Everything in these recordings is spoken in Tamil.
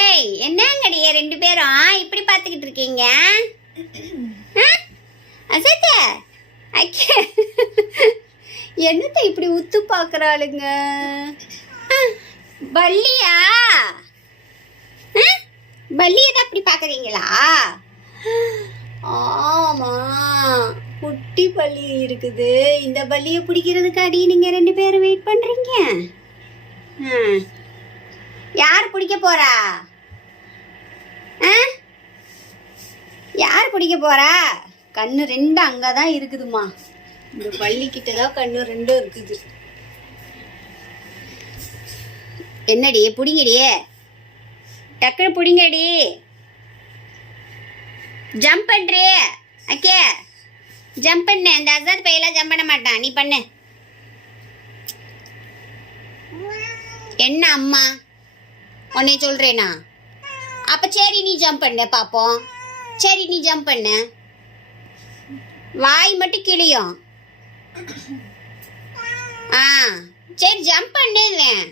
ஏய் என்னங்கடியே ரெண்டு பேரும் இப்படி பார்த்துக்கிட்டு இருக்கீங்க? அசத்த அக்கே என்னத்த இப்படி உத்து பார்க்குறாளுங்க? பல்லியா? பல்லியை தான் அப்படி பார்க்குறீங்களா? ஆமா, குட்டி பல்லி இருக்குது. இந்த பல்லியை பிடிக்கிறதுக்காடி நீங்க ரெண்டு பேரும் வெயிட் பண்றீங்க. யார் பிடிக்க போறா? யார் பிடிக்க போறா? கண்ணு ரெண்டு அங்கதான் இருக்குதுமா. இந்த பள்ளிக்கிட்டதான் கண்ணு ரெண்டும் இருக்குது. என்னடி பிடிங்கடியே, டக்குனு பிடிங்கடி. ஜம்ப் பண்றே அக்கே, ஜம்ப் பண்ண. இந்த அசாத் பையெல்லாம் ஜம்ப் பண்ண மாட்டான், நீ பண்ணு. என்ன அம்மா உன்னை சொல்றேனா? அப்ப சரி நீ ஜம்ப் பண்ண பாப்போம். சரி நீ ஜம்ப் பண்ண. வாய் மட்டும் கிளியும். சரி ஜம்ப் பண்ணுவேன்.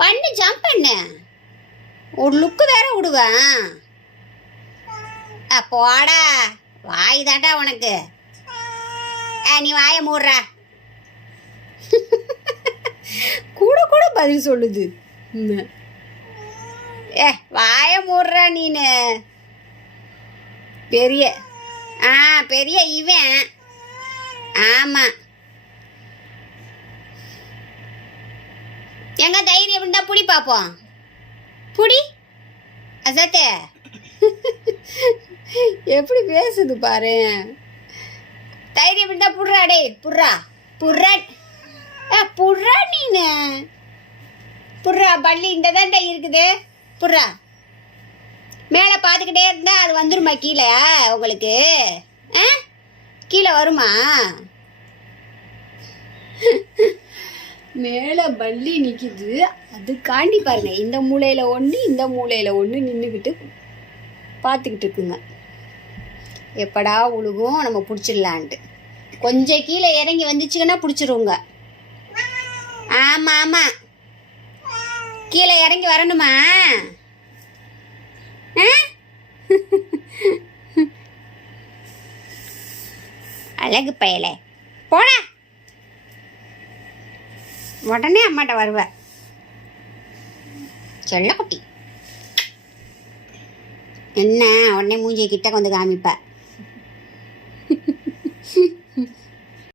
பண்ணு, ஜம்ப் பண்ணு. ஒரு லுக்கு வேற விடுவேன். போடா, வாய் தாண்டா உனக்கு. நீ வாயை மூடுறா. கூட கூட பதில் சொல்லுது. வாயை மூடுறா நீனு. பெரிய பெரிய இவன். ஆமா, எங்க தைரியம் இருந்தா புடி பாப்போம். புடி அசத்தே. எப்படி பேசுது பாரு. தைரியம் இருந்தா புடுறா. டே புடுறா புடுறா புடுறா நீனு. புடுறா. பள்ளி இந்த தான்டா இருக்குது. புடுறா. மேலே பார்த்துக்கிட்டே இருந்தா அது வந்துருமா கீழே? உங்களுக்கு கீழே வருமா? மேலே பள்ளி நிற்கிது. அதுக்காண்டி பாருங்க, இந்த மூலையில் ஒன்று இந்த மூலையில் ஒன்று நின்றுக்கிட்டு பார்த்துக்கிட்டு இருக்குங்க. எப்படா உழுகும் நம்ம பிடிச்சிடலான்ட்டு. கொஞ்சம் கீழே இறங்கி வந்துச்சுங்கன்னா பிடிச்சிருவோங்க. ஆமாம் ஆமாம், கீழே இறங்கி வரணுமா? அழகு பயலே, போடா. உடனே அம்மாட்ட வருவ. சொல்ல குட்டி என்ன உடனே மூஞ்சி கிட்ட வந்து காமிப்ப.